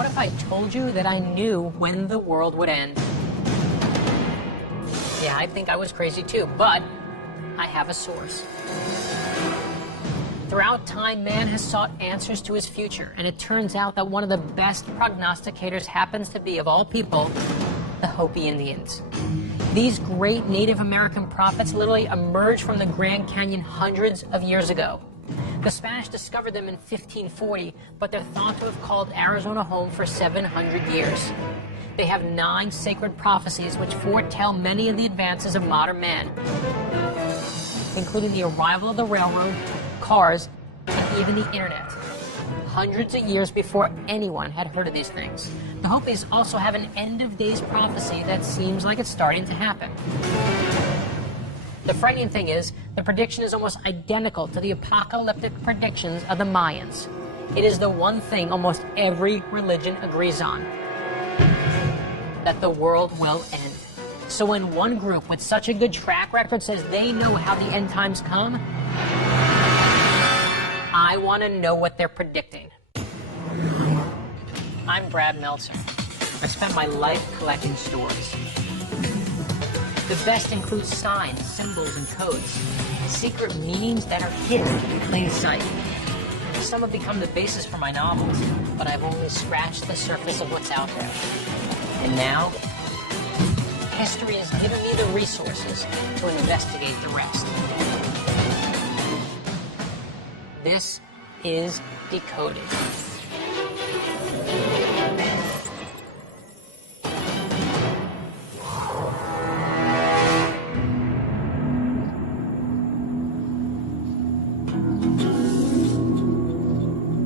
what if I told you that I knew when the world would end? Yeah, I think I was crazy too, but I have a source. Throughout time, man has sought answers to his future, and it turns out that one of the best prognosticators happens to be, of all people, the Hopi Indians. These great Native American prophets literally emerged from the Grand Canyon hundreds of years ago. The Spanish discovered them in 1540, but they're thought to have called Arizona home for 700 years. They have 9 sacred prophecies which foretell many of the advances of modern man, including the arrival of the railroad, cars, and even the internet, hundreds of years before anyone had heard of these things. The Hopis also have an end-of-days prophecy that seems like it's starting to happen. The frightening thing is, the prediction is almost identical to the apocalyptic predictions of the Mayans. It is the one thing almost every religion agrees on, that the world will end. So when one group with such a good track record says they know how the end times come, I want to know what they're predicting. I'm Brad Meltzer. I spent my life collecting stories. The best include signs, symbols, and codes, secret meanings that are hidden in plain sight. Some have become the basis for my novels, but I've only scratched the surface of what's out there. And now, history has given me the resources to investigate the rest. This is Decoded.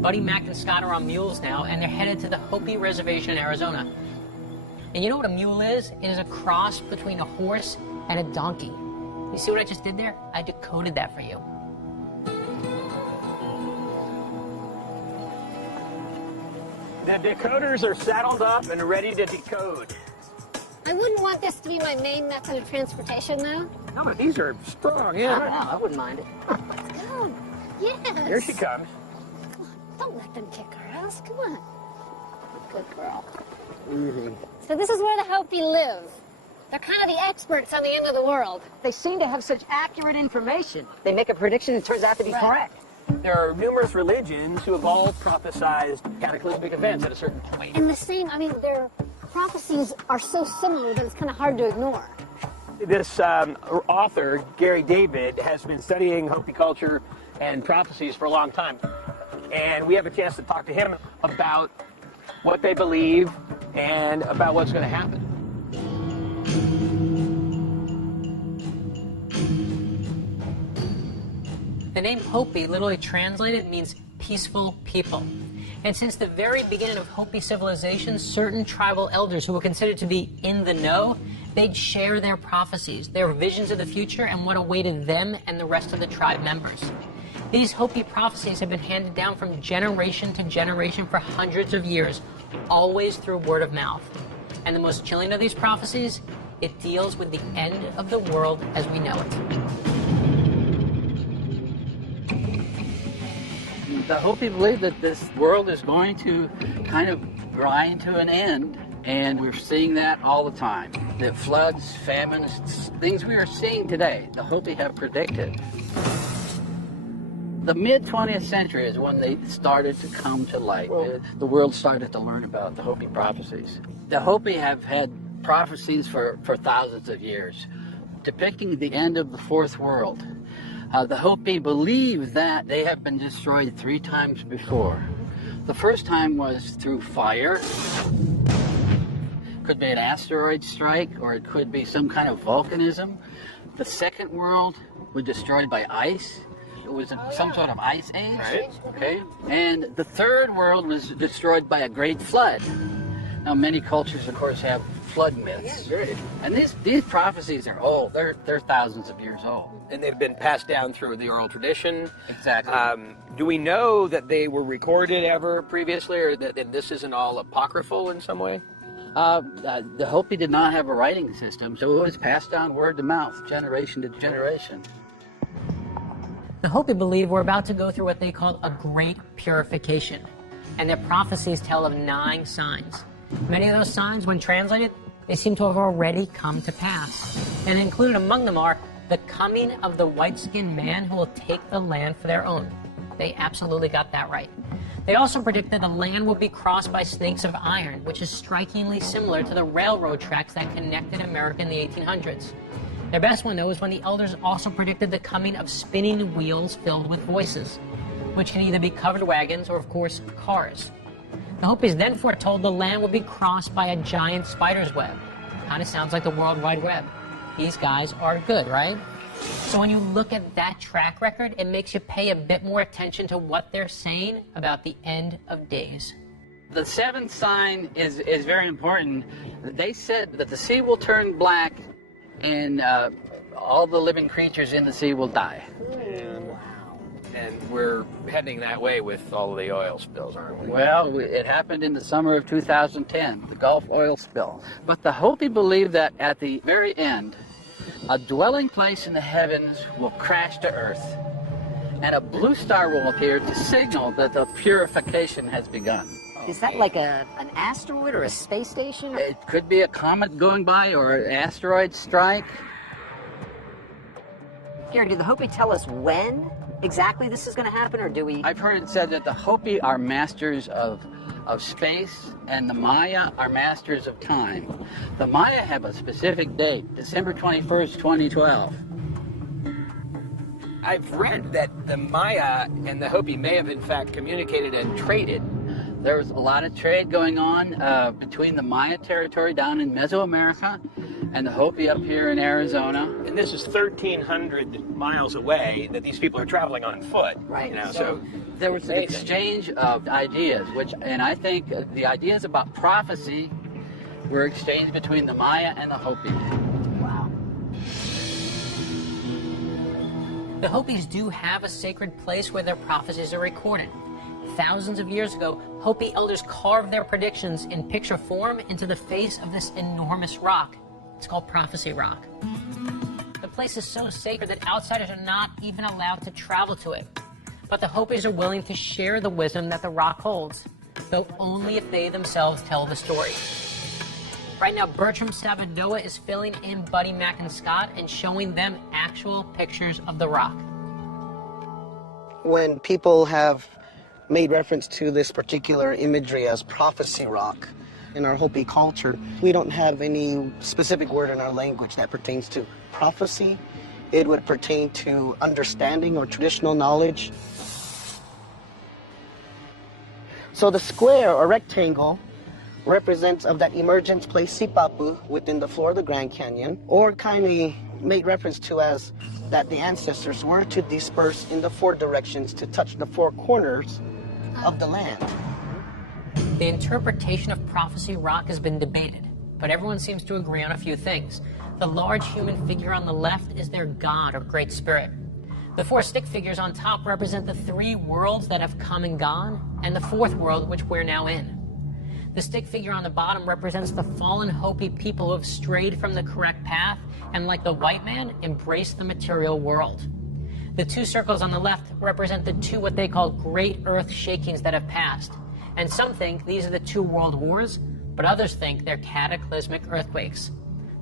Buddy, Mac, and Scott are on mules now, and they're headed to the Hopi Reservation in Arizona. And you know what a mule is? It is a cross between a horse and a donkey. You see what I just did there? I decoded that for you. The decoders are saddled up and ready to decode. I wouldn't want this to be my main method of transportation, though. No, but these are strong, yeah. I don't know, I wouldn't mind it. Let's go. Yes. Here she comes. Come on, don't let them kick our ass. Come on. Good girl. Mm-hmm. So this is where the Hopi live. They're kind of the experts on the end of the world. They seem to have such accurate information. They make a prediction and it turns out to be correct. There are numerous religions who have all prophesized cataclysmic events at a certain point. And the same, I mean, their prophecies are so similar that it's kind of hard to ignore. This author, Gary David, has been studying Hopi culture and prophecies for a long time. And we have a chance to talk to him about what they believe and about what's going to happen. The name Hopi, literally translated, means peaceful people. And since the very beginning of Hopi civilization, certain tribal elders who were considered to be in the know, they'd share their prophecies, their visions of the future, and what awaited them and the rest of the tribe members. These Hopi prophecies have been handed down from generation to generation for hundreds of years, always through word of mouth. And the most chilling of these prophecies, it deals with the end of the world as we know it. The Hopi believe that this world is going to kind of grind to an end, and we're seeing that all the time. The floods, famines, things we are seeing today, the Hopi have predicted. The mid-20th century is when they started to come to light. The world started to learn about the Hopi prophecies. The Hopi have had prophecies for thousands of years, depicting the end of the fourth world. The Hopi believe that they have been destroyed 3 times before. The first time was through fire. Could be an asteroid strike, or it could be some kind of volcanism. The second world was destroyed by ice. It was some sort of ice age. Right. Okay. And the third world was destroyed by a great flood. Now, many cultures, of course, have flood myths. Yeah, great. And these prophecies are old. They're thousands of years old. And they've been passed down through the oral tradition. Exactly. Do we know that they were recorded ever previously, or that this isn't all apocryphal in some way? The Hopi did not have a writing system, so it was passed down word to mouth, generation to generation. The Hopi believe we're about to go through what they call a great purification. and their prophecies tell of 9 signs. Many of those signs, when translated, they seem to have already come to pass. And included among them are the coming of the white-skinned man who will take the land for their own. They absolutely got that right. They also predict that the land will be crossed by snakes of iron, which is strikingly similar to the railroad tracks that connected America in the 1800s. Their best one, though, is when the elders also predicted the coming of spinning wheels filled with voices, which can either be covered wagons or, of course, cars. The Hopis then foretold the land would be crossed by a giant spider's web. Kind of sounds like the World Wide Web. These guys are good, right? So when you look at that track record, it makes you pay a bit more attention to what they're saying about the end of days. The 7th sign is very important. They said that the sea will turn black and all the living creatures in the sea will die. And we're heading that way with all of the oil spills, aren't we? Well, it happened in the summer of 2010, the Gulf oil spill. But the Hopi believe that at the very end, a dwelling place in the heavens will crash to earth, and a blue star will appear to signal that the purification has begun. Is that like an asteroid or a space station? It could be a comet going by or an asteroid strike. Gary, did the Hopi tell us when exactly this is going to happen, or do we? I've heard it said that the Hopi are masters of space, and the Maya are masters of time. The Maya have a specific date, December 21st, 2012. I've read that the Maya and the Hopi may have in fact communicated and traded. There was a lot of trade going on between the Maya territory down in Mesoamerica and the Hopi up here in Arizona. And this is 1,300 miles away that these people are traveling on foot. Right. You know, so There was an exchange of ideas, and I think the ideas about prophecy were exchanged between the Maya and the Hopi. Wow. The Hopis do have a sacred place where their prophecies are recorded. Thousands of years ago, Hopi elders carved their predictions in picture form into the face of this enormous rock. It's called Prophecy Rock. The place is so sacred that outsiders are not even allowed to travel to it. But the Hopis are willing to share the wisdom that the rock holds, though only if they themselves tell the story. Right now, Bertram Sabadoa is filling in Buddy, Mac, and Scott and showing them actual pictures of the rock. When people have made reference to this particular imagery as prophecy rock in our Hopi culture, we don't have any specific word in our language that pertains to prophecy. It would pertain to understanding or traditional knowledge. So the square or rectangle represents of that emergence place Sipapu within the floor of the Grand Canyon, or kindly made reference to as that the ancestors were to disperse in the 4 directions to touch the 4 corners of the land. The interpretation of Prophecy Rock has been debated, but everyone seems to agree on a few things. The large human figure on the left is their god or great spirit. The 4 stick figures on top represent the 3 worlds that have come and gone, and the 4th world which we're now in. The stick figure on the bottom represents the fallen Hopi people who have strayed from the correct path and, like the white man, embraced the material world. The 2 circles on the left represent the 2 what they call great earth shakings that have passed. And some think these are the 2 world wars, but others think they're cataclysmic earthquakes.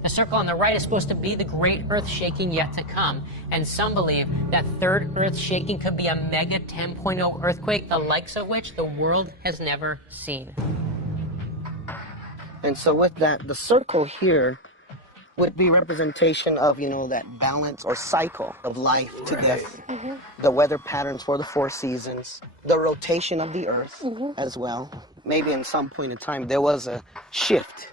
The circle on the right is supposed to be the great earth shaking yet to come, and some believe that 3rd earth shaking could be a mega 10.0 earthquake, the likes of which the world has never seen. And so with that, the circle here would be representation of, that balance or cycle of life to death, the weather patterns for the 4 seasons, the rotation of the earth as well. Maybe in some point in time there was a shift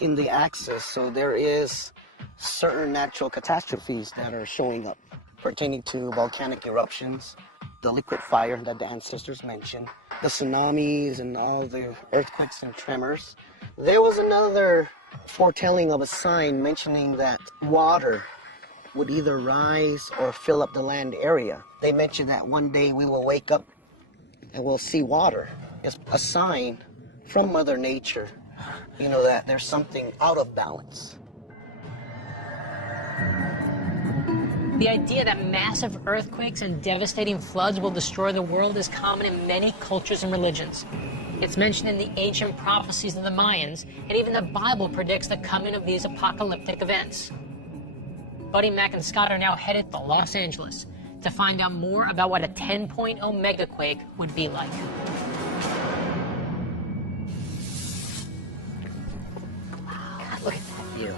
in the axis, so there is certain natural catastrophes that are showing up pertaining to volcanic eruptions, the liquid fire that the ancestors mentioned, the tsunamis and all the earthquakes and tremors. There was another foretelling of a sign mentioning that water would either rise or fill up the land area. They mentioned that one day we will wake up and we'll see water. It's a sign from Mother Nature, that there's something out of balance. The idea that massive earthquakes and devastating floods will destroy the world is common in many cultures and religions. It's mentioned in the ancient prophecies of the Mayans, and even the Bible predicts the coming of these apocalyptic events. Buddy, Mac, and Scott are now headed to Los Angeles to find out more about what a 10.0 megaquake would be like. God, look at that view.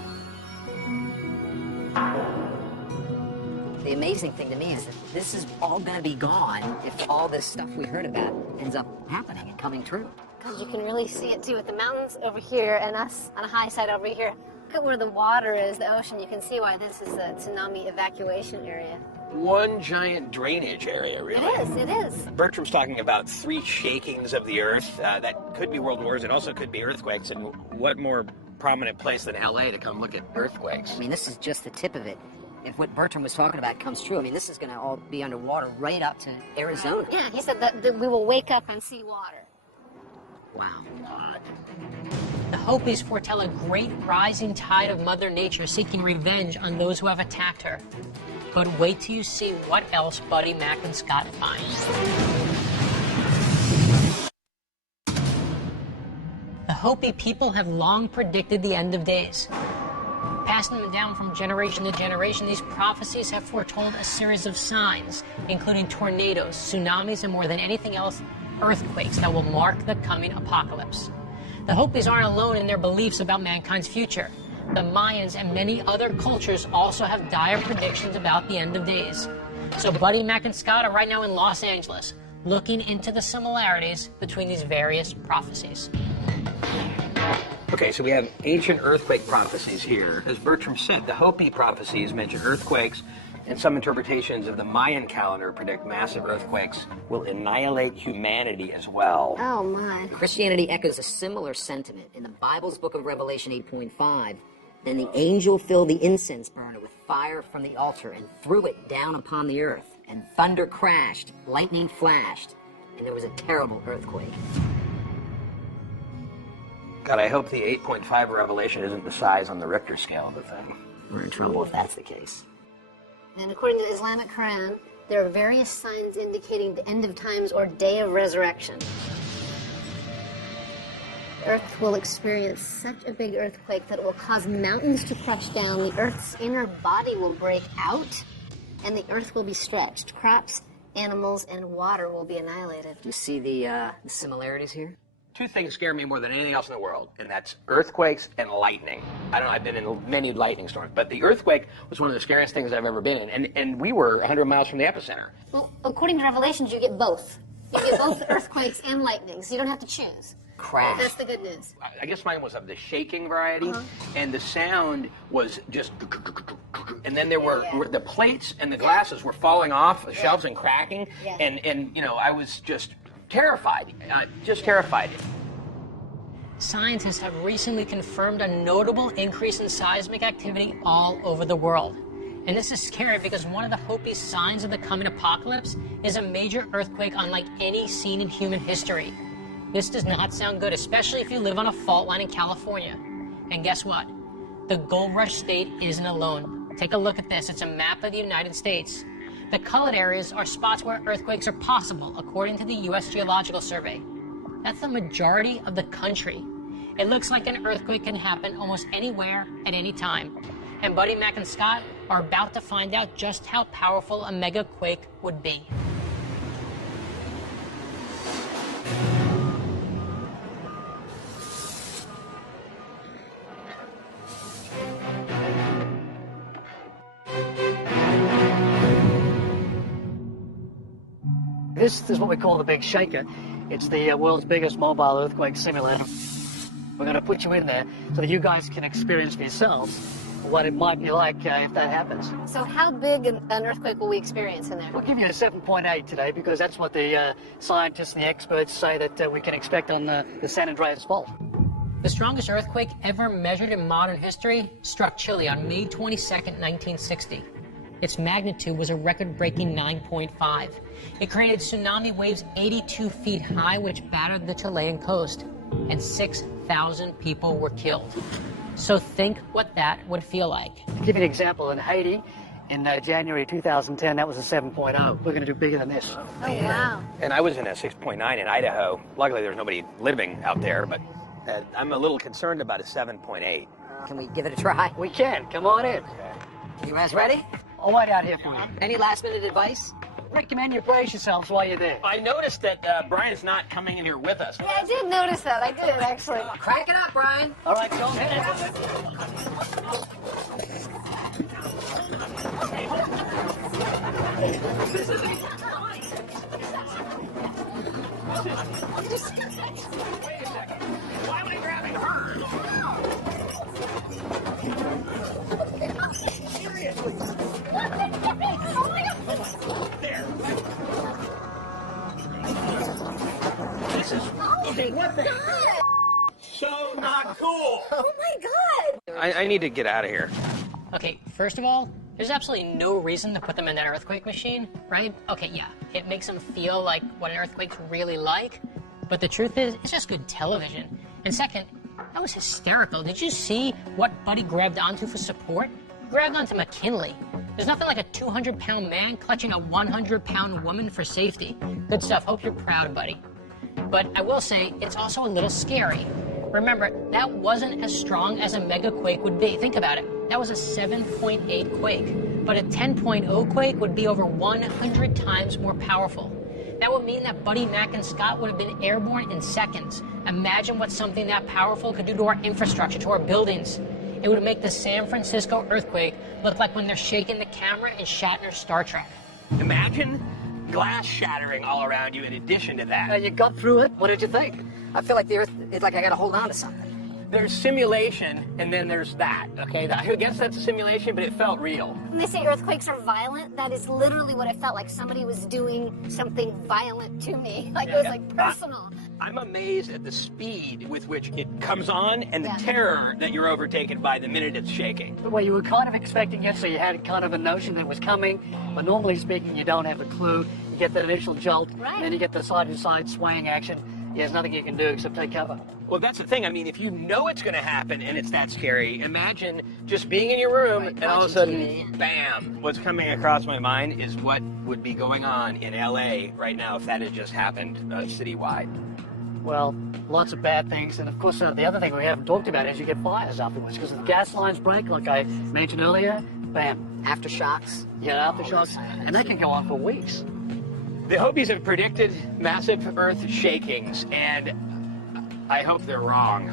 The amazing thing to me is that this is all going to be gone if all this stuff we heard about ends up happening and coming true. God, you can really see it too with the mountains over here and us on a high side over here. Look at where the water is, the ocean. You can see why this is a tsunami evacuation area. One giant drainage area, really. It is. Bertram's talking about 3 shakings of the earth. That could be world wars. It also could be earthquakes. And what more prominent place than LA to come look at earthquakes? I mean, this is just the tip of it. If what Bertram was talking about comes true, I mean, this is going to all be underwater right up to Arizona. Yeah, he said that we will wake up and see water. Wow. The Hopis foretell a great rising tide of Mother Nature seeking revenge on those who have attacked her. But wait till you see what else Buddy, Mac, and Scott find. The Hopi people have long predicted the end of days. Passing them down from generation to generation, these prophecies have foretold a series of signs, including tornadoes, tsunamis, and more than anything else, earthquakes that will mark the coming apocalypse. The Hopis aren't alone in their beliefs about mankind's future. The Mayans and many other cultures also have dire predictions about the end of days. So Buddy, Mac, and Scott are right now in Los Angeles, looking into the similarities between these various prophecies. Okay, so we have ancient earthquake prophecies here. As Bertram said, the Hopi prophecies mention earthquakes, and some interpretations of the Mayan calendar predict massive earthquakes will annihilate humanity as well. Oh, my. Christianity echoes a similar sentiment. In the Bible's book of Revelation 8.5, then the angel filled the incense burner with fire from the altar and threw it down upon the earth, and thunder crashed, lightning flashed, and there was a terrible earthquake. God, I hope the 8.5 revelation isn't the size on the Richter scale of the thing. We're in trouble if that's the case. And according to the Islamic Quran, there are various signs indicating the end of times or day of resurrection. Earth will experience such a big earthquake that it will cause mountains to crush down, the Earth's inner body will break out, and the Earth will be stretched. Crops, animals, and water will be annihilated. Do you see the similarities here? 2 things scare me more than anything else in the world, and that's earthquakes and lightning. I don't know, I've been in many lightning storms, but the earthquake was one of the scariest things I've ever been in, and we were 100 miles from the epicenter. Well, according to Revelations, you get both. You get both earthquakes and lightning, so you don't have to choose. Crash. That's the good news. I guess mine was of the shaking variety, and the sound was just, and then there were the plates and the glasses were falling off the shelves and cracking, and you know, I was just terrified, terrified. Scientists have recently confirmed a notable increase in seismic activity all over the world. And this is scary because one of the Hopi signs of the coming apocalypse is a major earthquake unlike any seen in human history. This does not sound good, especially if you live on a fault line in California. And guess what? The Gold Rush state isn't alone. Take a look at this. It's a map of the United States. The colored areas are spots where earthquakes are possible, according to the U.S. Geological Survey. That's the majority of the country. It looks like an earthquake can happen almost anywhere at any time. And Buddy, Mac, and Scott are about to find out just how powerful a mega quake would be. This is what we call the Big Shaker. It's the world's biggest mobile earthquake simulator. We're going to put you in there so that you guys can experience for yourselves what it might be like if that happens. So how big an earthquake will we experience in there? We'll give you a 7.8 today because that's what the scientists and the experts say that we can expect on the San Andreas Fault. The strongest earthquake ever measured in modern history struck Chile on May 22nd, 1960. Its magnitude was a record-breaking 9.5. It created tsunami waves 82 feet high, which battered the Chilean coast, and 6,000 people were killed. So think what that would feel like. To give you an example, in Haiti, In January 2010, that was a 7.0. We're going to do bigger than this. Oh, wow. And I was in a 6.9 in Idaho. Luckily, there's nobody living out there, but I'm a little concerned about a 7.8. Can we give it a try? We can. Come on in. You guys ready? I'll wait out here for you. Any last minute advice? Recommend you brace yourselves while you're there. I noticed that Brian's not coming in here with us. Yeah, I did notice that. I did, actually. Crank it up, Brian. All right, go ahead. Why am I grabbing her? Seriously. There. This is okay. What the? So not cool. Oh my God! I need to get out of here. Okay, first of all, there's absolutely no reason to put them in that earthquake machine, right? Okay, yeah, it makes them feel like what an earthquake's really like, but the truth is, it's just good television. And second, that was hysterical. Did you see what Buddy grabbed onto for support? He grabbed onto McKinley. There's nothing like a 200-pound man clutching a 100-pound woman for safety. Good stuff. Hope you're proud, Buddy. But I will say, it's also a little scary. Remember, that wasn't as strong as a mega quake would be. Think about it. That was a 7.8 quake. But a 10.0 quake would be over 100 times more powerful. That would mean that Buddy, Mac, and Scott would have been airborne in seconds. Imagine what something that powerful could do to our infrastructure, to our buildings. It would make the San Francisco earthquake look like when they're shaking the camera in Shatner's Star Trek. Imagine glass shattering all around you in addition to that. You got through it. What did you think? I feel like the earth is like I gotta hold on to something. There's simulation, and then there's that, okay? I guess that's a simulation, but it felt real. When they say earthquakes are violent, that is literally what I felt like. Somebody was doing something violent to me. Like it was like personal. I'm amazed at the speed with which it comes on and the Yeah. terror that you're overtaken by the minute it's shaking. Well, you were kind of expecting it, so you had kind of a notion that it was coming. But normally speaking, you don't have a clue. You get that initial jolt, Right. and then you get the side-to-side swaying action. There's nothing you can do except take cover. Well, that's the thing. I mean, if you know it's going to happen and it's that scary, imagine just being in your room and all of a sudden, bam. What's coming across my mind is what would be going on in LA right now if that had just happened citywide. Well, lots of bad things, and of course, the other thing we haven't talked about is you get fires afterwards, because if the gas lines break, like I mentioned earlier, bam, Aftershocks. you get aftershocks, and they can go on for weeks. The Hopis have predicted massive earth shakings, and I hope they're wrong.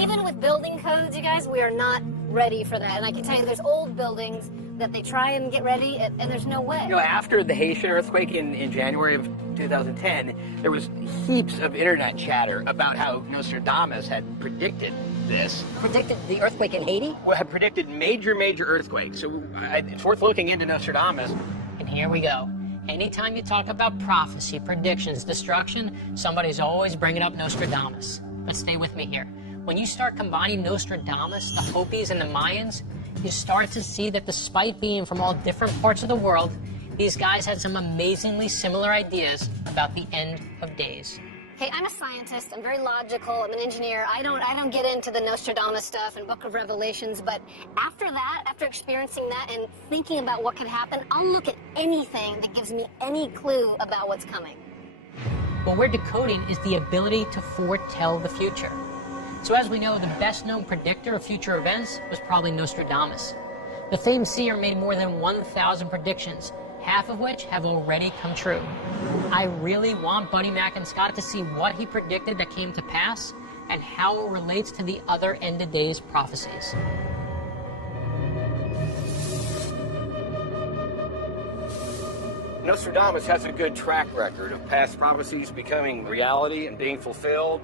Even with building codes, you guys, we are not ready for that. And I can tell you there's old buildings that they try and get ready, and there's no way. You know, after the Haitian earthquake in January of 2010, there was heaps of internet chatter about how Nostradamus had predicted this. Predicted the earthquake in Haiti? Well, had predicted major earthquakes. So it's worth looking into Nostradamus. And here we go. Anytime you talk about prophecy, predictions, destruction, somebody's always bringing up Nostradamus. But stay with me here. When you start combining Nostradamus, the Hopis, and the Mayans, you start to see that despite being from all different parts of the world, these guys had some amazingly similar ideas about the end of days. Hey, I'm a scientist. I'm very logical. I'm an engineer. I don't get into the Nostradamus stuff and Book of Revelations, but after that, after experiencing that and thinking about what could happen, I'll look at anything that gives me any clue about what's coming. What we're decoding is the ability to foretell the future. So as we know, the best-known predictor of future events was probably Nostradamus. The famed seer made more than 1,000 predictions, half of which have already come true. I really want Buddy, Mac, and Scott to see what he predicted that came to pass and how it relates to the other end-of-days prophecies. Nostradamus has a good track record of past prophecies becoming reality and being fulfilled.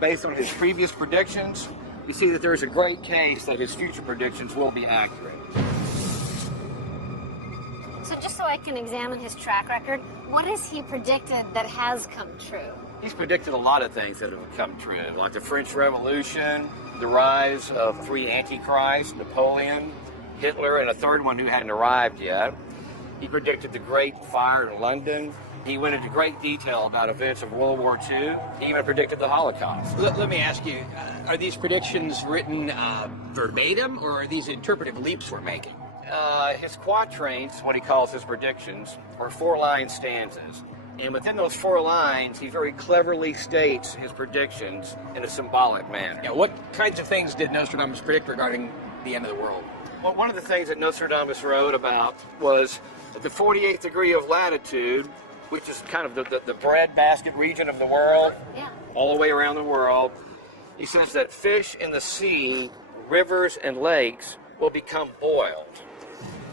Based on his previous predictions, we see that there is a great case that his future predictions will be accurate. So just so I can examine his track record, what has he predicted that has come true? He's predicted a lot of things that have come true, like the French Revolution, the rise of 3 antichrists, Napoleon, Hitler, and a third one who hadn't arrived yet. He predicted the Great Fire in London. He went into great detail about events of World War II. He even predicted the Holocaust. Let me ask you, are these predictions written verbatim, or are these interpretive leaps we're making? his quatrains, what he calls his predictions, are 4-line stanzas. And within those 4 lines, he very cleverly states his predictions in a symbolic manner. Yeah, what kinds of things did Nostradamus predict regarding the end of the world? Well, one of the things that Nostradamus wrote about was the 48th degree of latitude, which is kind of the breadbasket region of the world, Yeah. all the way around the world. He says that fish in the sea, rivers, and lakes will become boiled.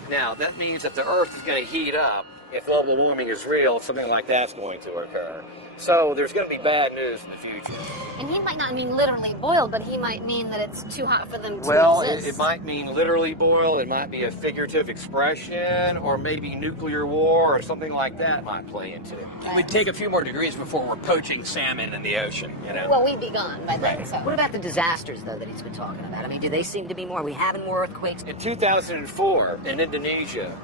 Now, that means that the Earth is going to heat up. If global warming is real, something like that's going to occur. So there's going to be bad news in the future. And he might not mean literally boiled, but he might mean that it's too hot for them to Well, exist. it might mean literally boil, it might be a figurative expression, or maybe nuclear war or something like that might play into it. It would take a few more degrees before we're poaching salmon in the ocean, you know? Well, we'd be gone by then. So. What about the disasters, though, that he's been talking about? I mean, do they seem to be more? Are we having more earthquakes? In 2004, in Indonesia,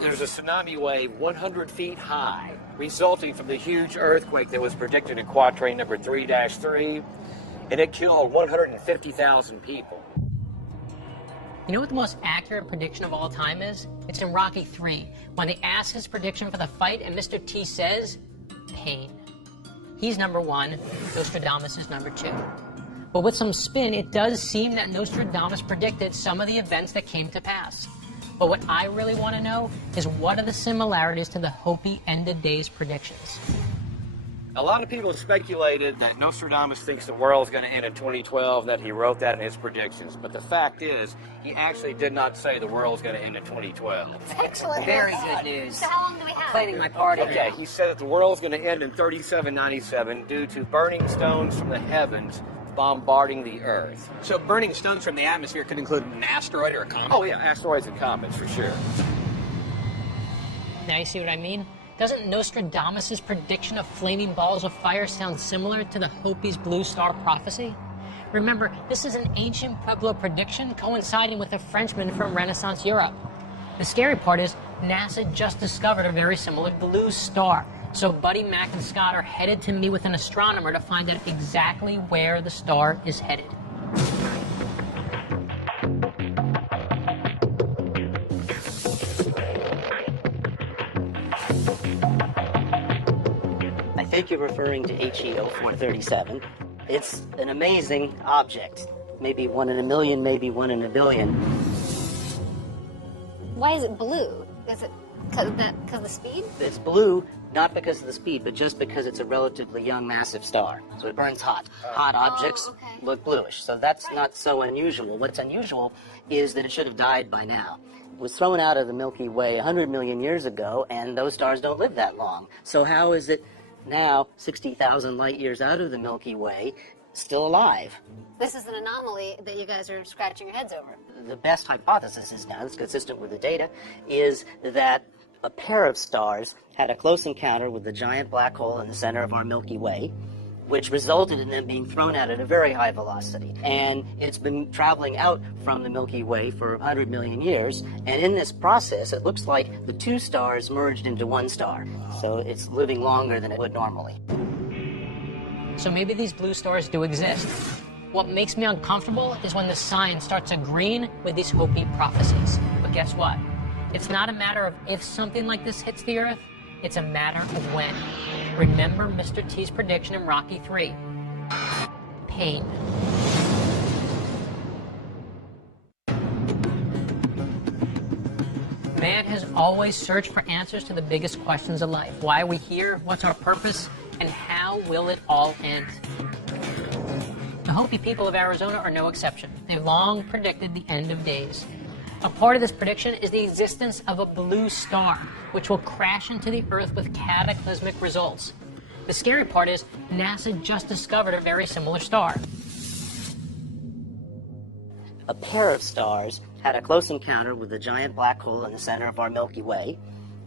there's a tsunami wave 100 feet high, resulting from the huge earthquake that was predicted in quatrain number 3-3, and it killed 150,000 people. You know what the most accurate prediction of all time is? It's in Rocky 3, when they ask his prediction for the fight, and Mr. T says, pain. He's number 1, Nostradamus is number 2. But with some spin, it does seem that Nostradamus predicted some of the events that came to pass. But what I really want to know is, what are the similarities to the Hopi end of days predictions? A lot of people speculated that Nostradamus thinks the world's going to end in 2012, that he wrote that in his predictions. But the fact is, he actually did not say the world's going to end in 2012. Excellent. Very good news. So how long do we have? Planning my party. Okay, he said that the world's going to end in 3797 due to burning stones from the heavens bombarding the Earth. So burning stones from the atmosphere could include an asteroid or a comet? Oh yeah, asteroids and comets for sure. Now you see what I mean? Doesn't Nostradamus' prediction of flaming balls of fire sound similar to the Hopi's blue star prophecy? Remember, this is an ancient Pueblo prediction coinciding with a Frenchman from Renaissance Europe. The scary part is, NASA just discovered a very similar blue star. So Buddy, Mac, and Scott are headed to meet with an astronomer to find out exactly where the star is headed. I think you're referring to HE 0437. It's an amazing object. Maybe 1 in a million, maybe 1 in a billion. Why is it blue? Is it because of the speed? It's blue, not because of the speed, but just because it's a relatively young, massive star. So it burns hot. Hot objects okay. look bluish. So that's not so unusual. What's unusual is that it should have died by now. It was thrown out of the Milky Way 100 million years ago, and those stars don't live that long. So how is it now, 60,000 light years out of the Milky Way, still alive? This is an anomaly that you guys are scratching your heads over. The best hypothesis is now, that's consistent with the data, is that a pair of stars had a close encounter with the giant black hole in the center of our Milky Way, which resulted in them being thrown out at a very high velocity. And it's been traveling out from the Milky Way for 100 million years, and in this process, it looks like the 2 stars merged into 1 star. So it's living longer than it would normally. So maybe these blue stars do exist. What makes me uncomfortable is when the science starts agreeing with these Hopi prophecies. But guess what? It's not a matter of if something like this hits the Earth, it's a matter of when. Remember Mr. T's prediction in Rocky 3. Pain. Man has always searched for answers to the biggest questions of life. Why are we here? What's our purpose? And how will it all end? The Hopi people of Arizona are no exception. They've long predicted the end of days. A part of this prediction is the existence of a blue star, which will crash into the Earth with cataclysmic results. The scary part is, NASA just discovered a very similar star. A pair of stars had a close encounter with the giant black hole in the center of our Milky Way,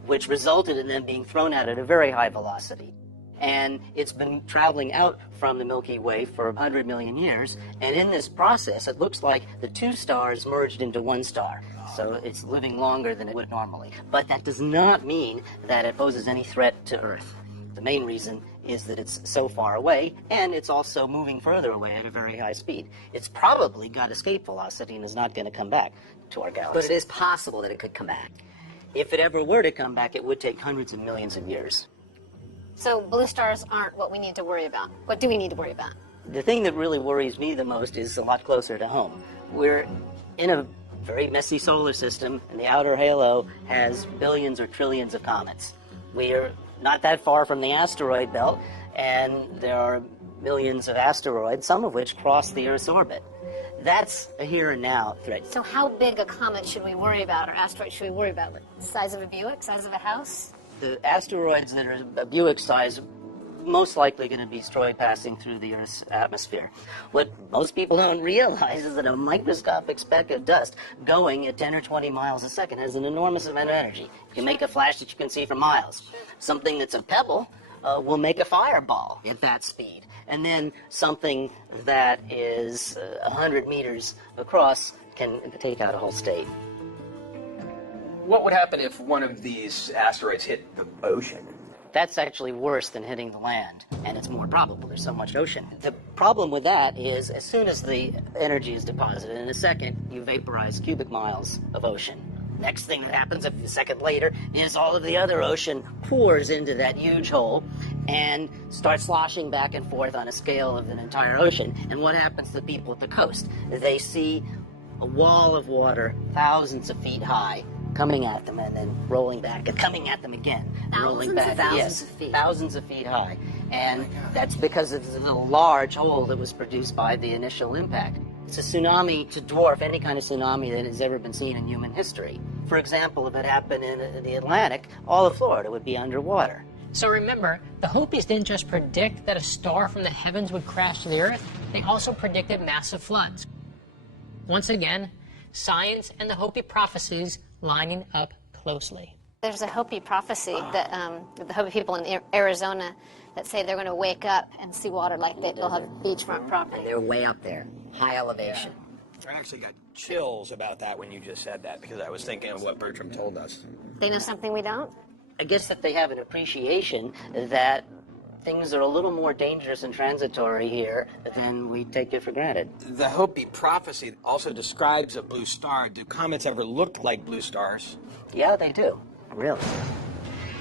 which resulted in them being thrown out at a very high velocity. And it's been traveling out from the Milky Way for 100 million years, and in this process, it looks like the 2 stars merged into 1 star. So it's living longer than it would normally. But that does not mean that it poses any threat to Earth. The main reason is that it's so far away, and it's also moving further away at a very high speed. It's probably got escape velocity and is not going to come back to our galaxy. But it is possible that it could come back. If it ever were to come back, it would take hundreds of millions of years. So blue stars aren't what we need to worry about. What do we need to worry about? The thing that really worries me the most is a lot closer to home. We're in a very messy solar system, and the outer halo has billions or trillions of comets. We're not that far from the asteroid belt, and there are millions of asteroids, some of which cross the Earth's orbit. That's a here and now threat. So how big a comet should we worry about, or asteroid should we worry about? Like the size of a Buick, size of a house? The asteroids that are a Buick size most likely going to be asteroid passing through the Earth's atmosphere. What most people don't realize is that a microscopic speck of dust going at 10 or 20 miles a second has an enormous amount of energy. You can make a flash that you can see for miles. Something that's a pebble will make a fireball at that speed. And then something that is 100 meters across can take out a whole state. What would happen if one of these asteroids hit the ocean? That's actually worse than hitting the land, and it's more probable. There's so much ocean. The problem with that is as soon as the energy is deposited, in a second, you vaporize cubic miles of ocean. Next thing that happens a second later is all of the other ocean pours into that huge hole and starts sloshing back and forth on a scale of an entire ocean. And what happens to the people at the coast? They see a wall of water thousands of feet high coming at them and then rolling back and coming at them again. Rolling back. Thousands of feet. Thousands of feet high. And that's because of the large hole that was produced by the initial impact. It's a tsunami to dwarf any kind of tsunami that has ever been seen in human history. For example, if it happened in the Atlantic, all of Florida would be underwater. So remember, the Hopis didn't just predict that a star from the heavens would crash to the Earth, they also predicted massive floods. Once again, science and the Hopi prophecies lining up closely. There's a Hopi prophecy that the Hopi people in Arizona that say they're going to wake up and see water like they'll have beachfront property. And they're way up there, high elevation. I actually got chills about that when you just said that, because I was thinking of what Bertram told us. They know something we don't? I guess that they have an appreciation that things are a little more dangerous and transitory here than we take it for granted. The Hopi prophecy also describes a blue star. Do comets ever look like blue stars? Yeah, they do. Really.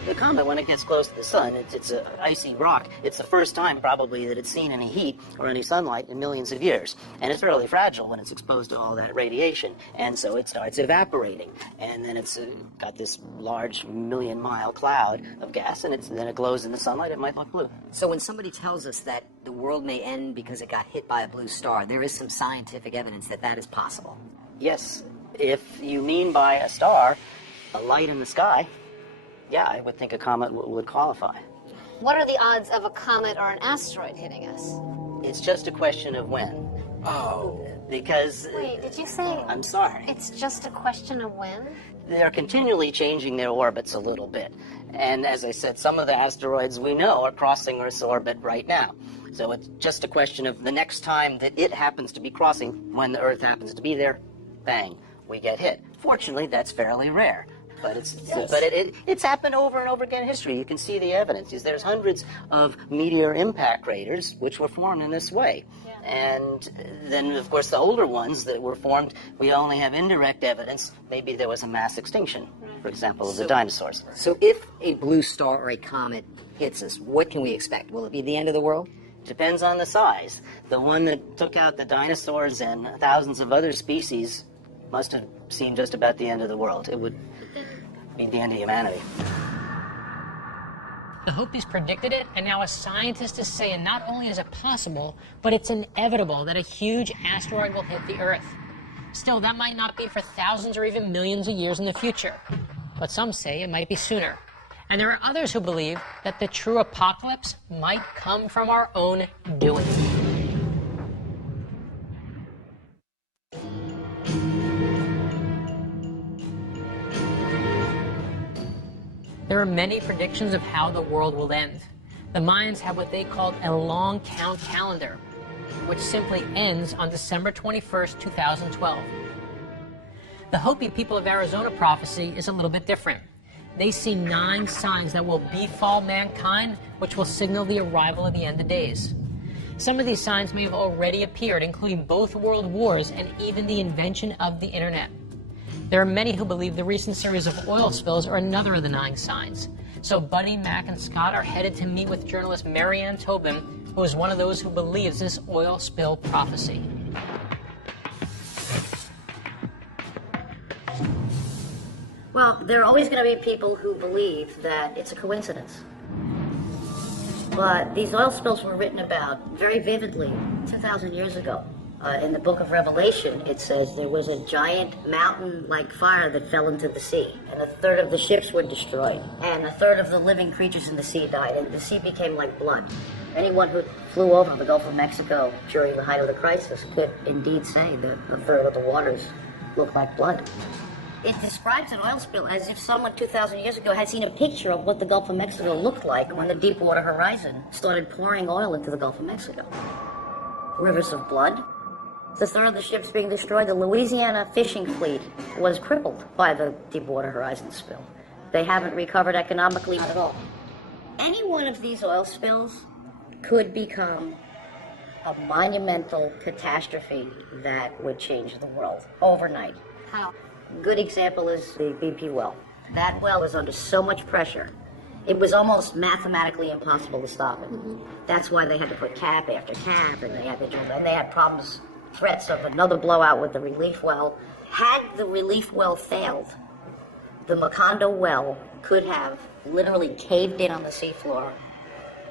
The comet, when it gets close to the sun, it's an icy rock. It's the first time, probably, that it's seen any heat or any sunlight in millions of years. And it's fairly fragile when it's exposed to all that radiation. And so it starts evaporating. And then it's got this large million-mile cloud of gas, and then it glows in the sunlight. It might look blue. So when somebody tells us that the world may end because it got hit by a blue star, there is some scientific evidence that that is possible. Yes, if you mean by a star, a light in the sky, yeah, I would think a comet would qualify. What are the odds of a comet or an asteroid hitting us? It's just a question of when. Oh. Because... Wait, did you say... I'm sorry. It's just a question of when? They're continually changing their orbits a little bit. And as I said, some of the asteroids we know are crossing Earth's orbit right now. So it's just a question of the next time that it happens to be crossing, when the Earth happens to be there, bang, we get hit. Fortunately, that's fairly rare. But it's happened over and over again in history. You can see the evidence. There's hundreds of meteor impact craters which were formed in this way. Yeah. And then, of course, the older ones that were formed, we only have indirect evidence. Maybe there was a mass extinction, for example, of the dinosaurs. So if a blue star or a comet hits us, what can we expect? Will it be the end of the world? Depends on the size. The one that took out the dinosaurs and thousands of other species must have seemed just about the end of the world. It would be the end of humanity. The Hopis predicted it, and now a scientist is saying not only is it possible, but it's inevitable that a huge asteroid will hit the Earth. Still, that might not be for thousands or even millions of years in the future. But some say it might be sooner. And there are others who believe that the true apocalypse might come from our own doing. There are many predictions of how the world will end. The Mayans have what they called a long count calendar, which simply ends on December 21st, 2012. The Hopi people of Arizona prophecy is a little bit different. they see 9 signs that will befall mankind, which will signal the arrival of the end of days. Some of these signs may have already appeared, including both world wars and even the invention of the internet. There are many who believe the recent series of oil spills are another of the 9 signs. So Buddy, Mac, and Scott are headed to meet with journalist Marianne Tobin, who is one of those who believes this oil spill prophecy. Well, there are always going to be people who believe that it's a coincidence. But these oil spills were written about very vividly 2,000 years ago. In the book of Revelation, it says there was a giant mountain-like fire that fell into the sea, and 1/3 of the ships were destroyed, and 1/3 of the living creatures in the sea died, and the sea became like blood. Anyone who flew over the Gulf of Mexico during the height of the crisis could indeed say that 1/3 of the waters looked like blood. It describes an oil spill as if someone 2,000 years ago had seen a picture of what the Gulf of Mexico looked like when the Deepwater Horizon started pouring oil into the Gulf of Mexico. Rivers of blood. 1/3 of the ships being destroyed. The Louisiana fishing fleet was crippled by the Deepwater Horizon spill. They haven't recovered economically at all. Any one of these oil spills could become a monumental catastrophe that would change the world overnight. How? Good example is the BP well. That well was under so much pressure, it was almost mathematically impossible to stop it. That's why they had to put cap after cap, and they had problems, threats of another blowout with the relief well. Had the relief well failed, the Macondo well could have literally caved in on the seafloor,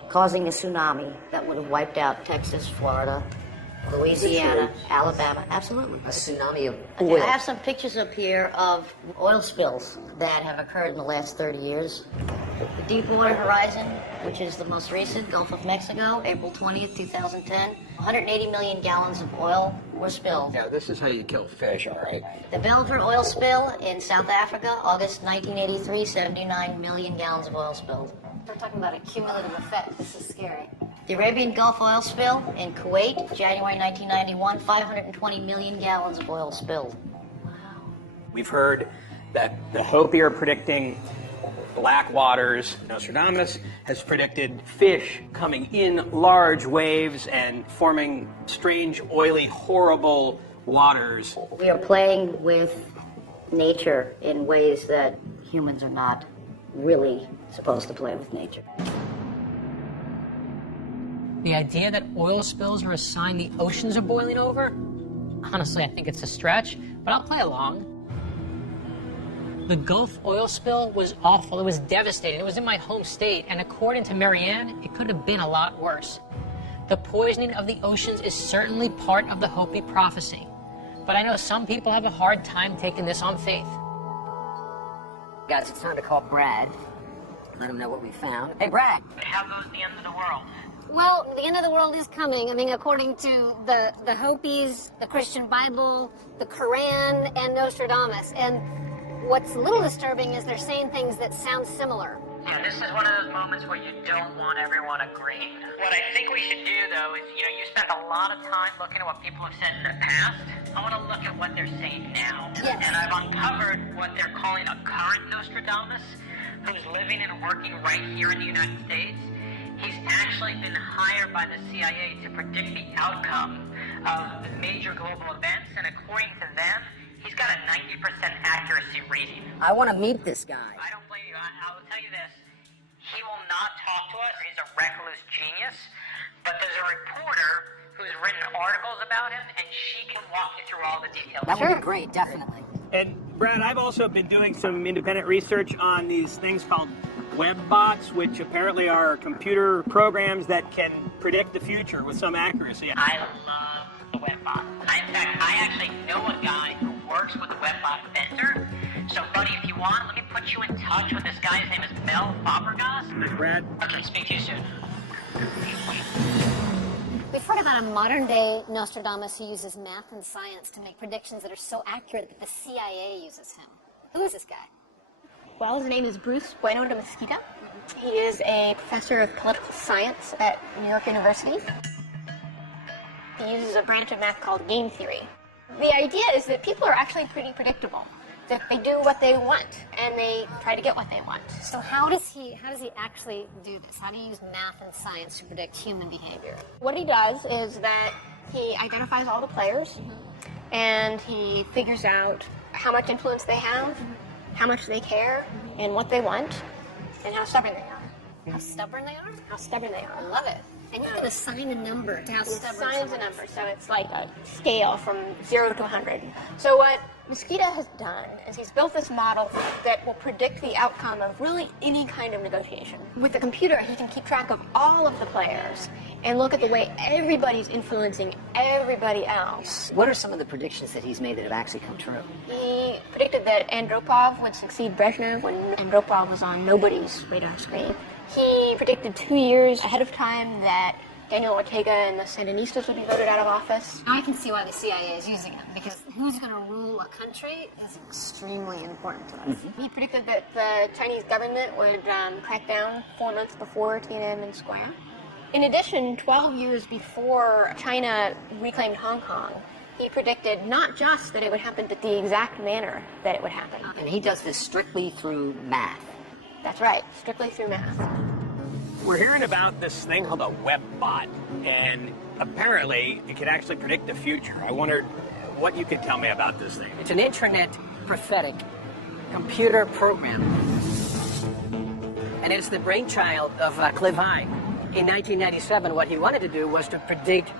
causing a tsunami that would have wiped out Texas, Florida, Louisiana, Alabama. Absolutely. A tsunami of I oil. have some pictures up here of oil spills that have occurred in the last 30 years. The Deepwater Horizon, which is the most recent, Gulf of Mexico, April 20th, 2010. 180 million gallons of oil were spilled. Now, this is how you kill fish, all right? The Belver oil spill in South Africa, August 1983, 79 million gallons of oil spilled. We're talking about a cumulative effect. This is scary. The Arabian Gulf oil spill in Kuwait, January 1991, 520 million gallons of oil spilled. We've heard that the Hopi are predicting black waters. Nostradamus has predicted fish coming in large waves and forming strange, oily, horrible waters. We are playing with nature in ways that humans are not really supposed to play with nature. The idea that oil spills are a sign the oceans are boiling over? Honestly, I think it's a stretch, but I'll play along. The Gulf oil spill was awful. It was devastating. It was in my home state, and according to Marianne, it could have been a lot worse. The poisoning of the oceans is certainly part of the Hopi prophecy, but I know some people have a hard time taking this on faith. Guys, it's time to call Brad. Let him know what we found. Hey, Brad. How goes the end of the world? Well, the end of the world is coming. I mean, according to the Hopis, the Christian Bible, the Quran, and Nostradamus. And what's a little disturbing is they're saying things that sound similar. Yeah, this is one of those moments where you don't want everyone agreeing. What I think we should do, though, is, you spent a lot of time looking at what people have said in the past. I want to look at what they're saying now. Yes. And I've uncovered what they're calling a current Nostradamus, who's living and working right here in the United States. He's actually been hired by the CIA to predict the outcome of major global events, and according to them, he's got a 90% accuracy rating. I want to meet this guy. I don't blame you. I will tell you this. He will not talk to us. He's a reckless genius. But there's a reporter who's written articles about him, and she can walk you through all the details. That would be great, definitely. And Brad, I've also been doing some independent research on these things called web bots, which apparently are computer programs that can predict the future with some accuracy. I love the WebBot. In fact, I actually know a guy who works with the WebBot vendor. So, buddy, if you want, let me put you in touch with this guy. His name is Mel Fabregas. Thanks, Brad. Okay, speak to you soon. We've heard about a modern-day Nostradamus who uses math and science to make predictions that are so accurate that the CIA uses him. Who is this guy? Well, his name is Bruce Bueno de Mesquita. He is a professor of political science at New York University. He uses a branch of math called game theory. The idea is that people are actually pretty predictable. that they do what they want, and they try to get what they want. So how does he actually do this? How do you use math and science to predict human behavior? What he does is that he identifies all the players, and he figures out how much influence they have, how much they care, and what they want, and how stubborn they are. How stubborn they are? How stubborn they I are. love it. And you can assign a number to how stubborn Assigns a someone number, so it's like a scale from 0 to 100. So what Mosquito has done is he's built this model that will predict the outcome of really any kind of negotiation. With the computer, he can keep track of all of the players and look at the way everybody's influencing everybody else. What are some of the predictions that he's made that have actually come true? He predicted that Andropov would succeed Brezhnev when Andropov was on nobody's radar screen. He predicted 2 years ahead of time that Daniel Ortega and the Sandinistas would be voted out of office. Now I can see why the CIA is using it, because who's going to rule a country is extremely important to us. He predicted that the Chinese government would crack down 4 months before Tiananmen Square. In addition, 12 years before China reclaimed Hong Kong, he predicted not just that it would happen, but the exact manner that it would happen. And he does this strictly through math. That's right, strictly through math. We're hearing about this thing called a web bot, and apparently it can actually predict the future. I wondered what you could tell me about this thing. It's an intranet prophetic computer program. And it's the brainchild of Cliff High. In 1997, what he wanted to do was to predict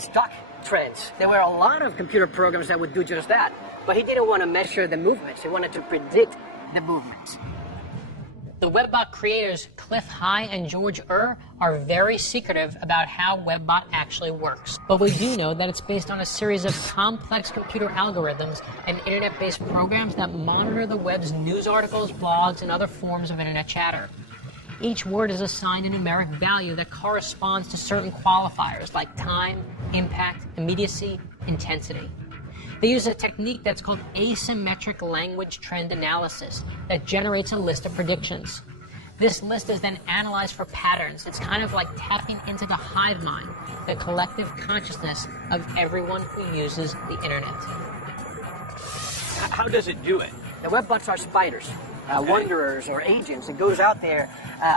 stock trends. There were a lot of computer programs that would do just that, but he didn't want to measure the movements. He wanted to predict the movements. The WebBot creators Cliff High and George are very secretive about how WebBot actually works. But we do know that it's based on a series of complex computer algorithms and internet-based programs that monitor the web's news articles, blogs, and other forms of internet chatter. Each word is assigned a numeric value that corresponds to certain qualifiers like time, impact, immediacy, intensity. They use a technique that's called asymmetric language trend analysis that generates a list of predictions. This list is then analyzed for patterns. It's kind of like tapping into the hive mind, the collective consciousness of everyone who uses the internet. How does it do it? The webbots are spiders, wanderers or agents. It goes out there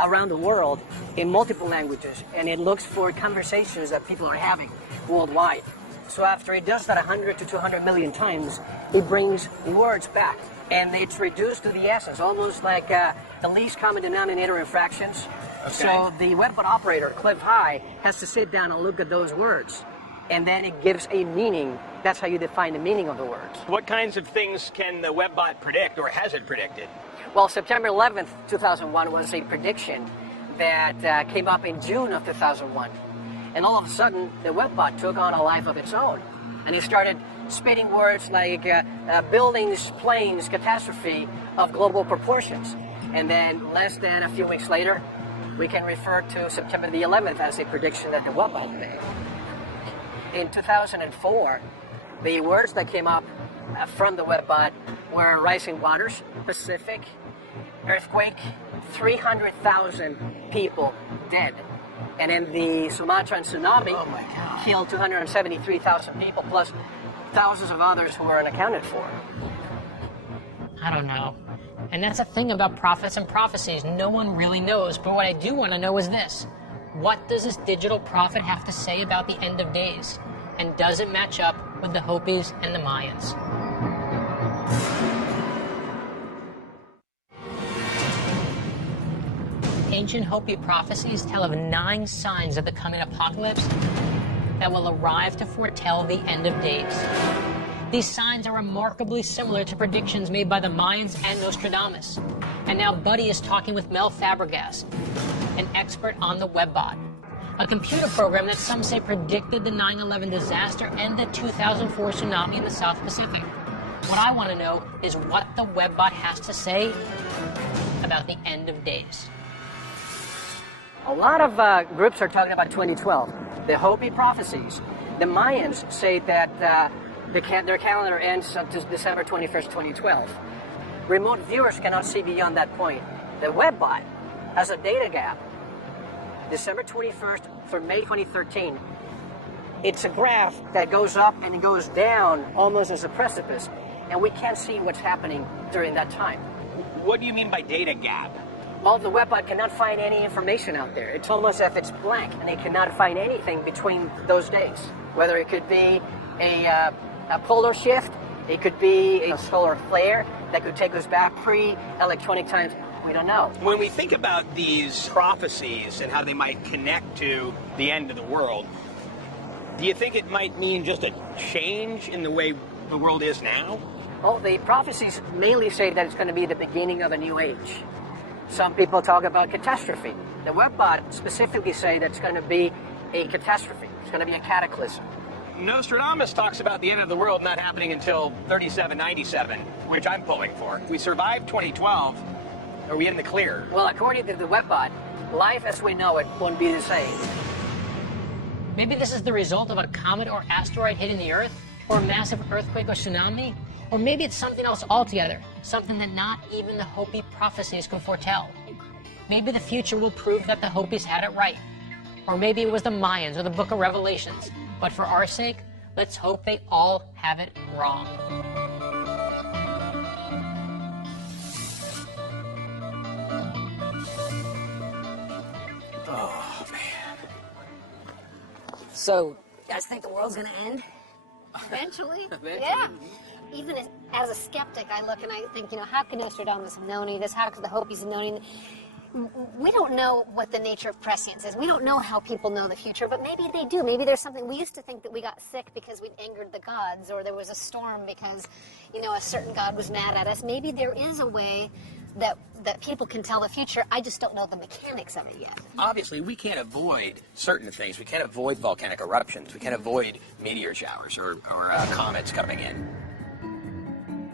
around the world in multiple languages, and it looks for conversations that people are having worldwide. So after it does that 100 to 200 million times, it brings words back, and it's reduced to the essence, almost like the least common denominator in fractions. Okay. So the webbot operator, Cliff High, has to sit down and look at those words, and then it gives a meaning. That's how you define the meaning of the words. What kinds of things can the webbot predict, or has it predicted? Well, September 11th, 2001 was a prediction that came up in June of 2001. And all of a sudden, the webbot took on a life of its own. And it started spitting words like buildings, planes, catastrophe of global proportions. And then less than a few weeks later, we can refer to September the 11th as a prediction that the webbot made. In 2004, the words that came up from the webbot were rising waters, Pacific, earthquake, 300,000 people dead. And in the Sumatran tsunami, killed 273,000 people, plus thousands of others who were unaccounted for. I don't know. And that's the thing about prophets and prophecies. No one really knows. But what I do want to know is this. What does this digital prophet have to say about the end of days? And does it match up with the Hopis and the Mayans? Ancient Hopi prophecies tell of 9 signs of the coming apocalypse that will arrive to foretell the end of days. These signs are remarkably similar to predictions made by the Mayans and Nostradamus. And now Buddy is talking with Mel Fabregas, an expert on the webbot, a computer program that some say predicted the 9/11 disaster and the 2004 tsunami in the South Pacific. What I want to know is what the webbot has to say about the end of days. A lot of groups are talking about 2012. The Hopi prophecies. The Mayans say that their calendar ends on December 21st, 2012. Remote viewers cannot see beyond that point. The webbot has a data gap. December 21st for May 2013. It's a graph that goes up and it goes down almost as a precipice. and we can't see what's happening during that time. What do you mean by data gap? Well, the webbot cannot find any information out there. It's almost as if it's blank, and they cannot find anything between those days. Whether it could be a polar shift, it could be a solar flare that could take us back pre-electronic times. We don't know. When we think about these prophecies and how they might connect to the end of the world, do you think it might mean just a change in the way the world is now? Well, the prophecies mainly say that it's going to be the beginning of a new age. Some people talk about catastrophe. The webbot specifically say that it's going to be a catastrophe. It's going to be a cataclysm. Nostradamus talks about the end of the world not happening until 3797, which I'm pulling for. If we survived 2012, are we in the clear? Well, according to the webbot, life as we know it won't be the same. Maybe this is the result of a comet or asteroid hitting the Earth, or a massive earthquake or tsunami, or maybe it's something else altogether, something that not even the Hopi prophecies can foretell. Maybe the future will prove that the Hopis had it right. Or maybe it was the Mayans or the Book of Revelations. But for our sake, let's hope they all have it wrong. Oh, man. So, you guys think the world's gonna end? Eventually. Yeah. Even as a skeptic, I look and I think, how can Nostradamus have known any of this? How could the Hopis have known any? We don't know what the nature of prescience is. We don't know how people know the future, but maybe they do. Maybe there's something. We used to think that we got sick because we'd angered the gods, or there was a storm because, a certain god was mad at us. Maybe there is a way that people can tell the future. I just don't know the mechanics of it yet. Obviously, we can't avoid certain things. We can't avoid volcanic eruptions. We can't avoid meteor showers or comets coming in.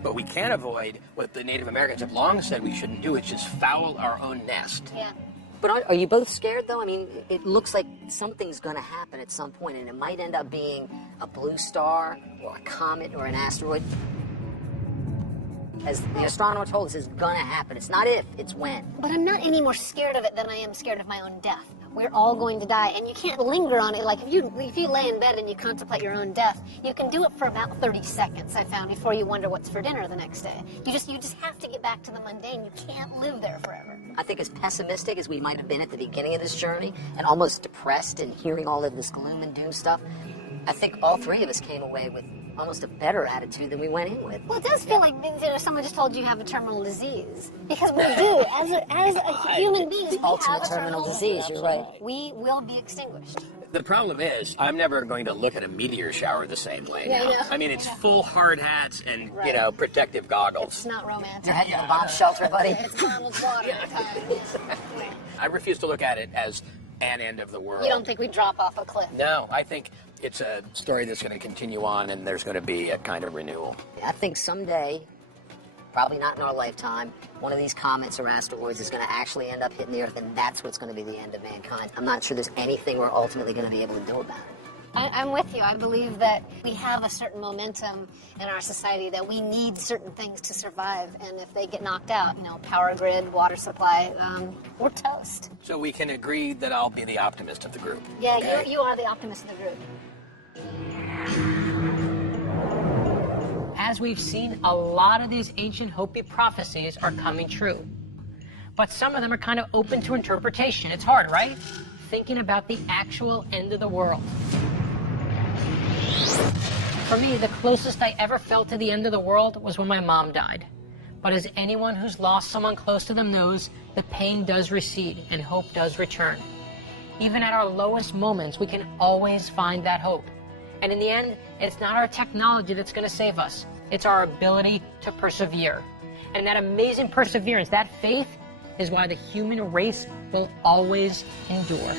But we can avoid what the Native Americans have long said we shouldn't do, which is foul our own nest. Yeah. But are you both scared, though? I mean, it looks like something's going to happen at some point, and it might end up being a blue star or a comet or an asteroid. As the astronomer told us, it's going to happen. It's not if, it's when. But I'm not any more scared of it than I am scared of my own death. We're all going to die, and you can't linger on it. Like if you lay in bed and you contemplate your own death, you can do it for about 30 seconds, I found, before you wonder what's for dinner the next day. You just have to get back to the mundane. You can't live there forever. I think as pessimistic as we might have been at the beginning of this journey, and almost depressed and hearing all of this gloom and doom stuff, I think all three of us came away with almost a better attitude than we went in with. Well, it does feel like someone just told you have a terminal disease. Because we do. As a human beings, we ultimate have a terminal disease, you're right. We will be extinguished. The problem is, I'm never going to look at a meteor shower the same way Yeah, now. yeah. I mean, it's full hard hats and, protective goggles. It's not romantic. You're heading to the bomb shelter, buddy. It's bottled water. I refuse to look at it as an end of the world. You don't think we drop off a cliff? No, I think it's a story that's going to continue on, and there's going to be a kind of renewal. I think someday, probably not in our lifetime, one of these comets or asteroids is going to actually end up hitting the Earth, and that's what's going to be the end of mankind. I'm not sure there's anything we're ultimately going to be able to do about it. I'm with you. I believe that we have a certain momentum in our society that we need certain things to survive, and if they get knocked out, power grid, water supply, we're toast. So we can agree that I'll be the optimist of the group. Yeah, okay? you are the optimist of the group. As we've seen, a lot of these ancient Hopi prophecies are coming true. But some of them are kind of open to interpretation. It's hard, right? Thinking about the actual end of the world. For me, the closest I ever felt to the end of the world was when my mom died. But as anyone who's lost someone close to them knows, the pain does recede and hope does return. Even at our lowest moments, we can always find that hope. And in the end, it's not our technology that's going to save us. It's our ability to persevere. And that amazing perseverance, that faith, is why the human race will always endure.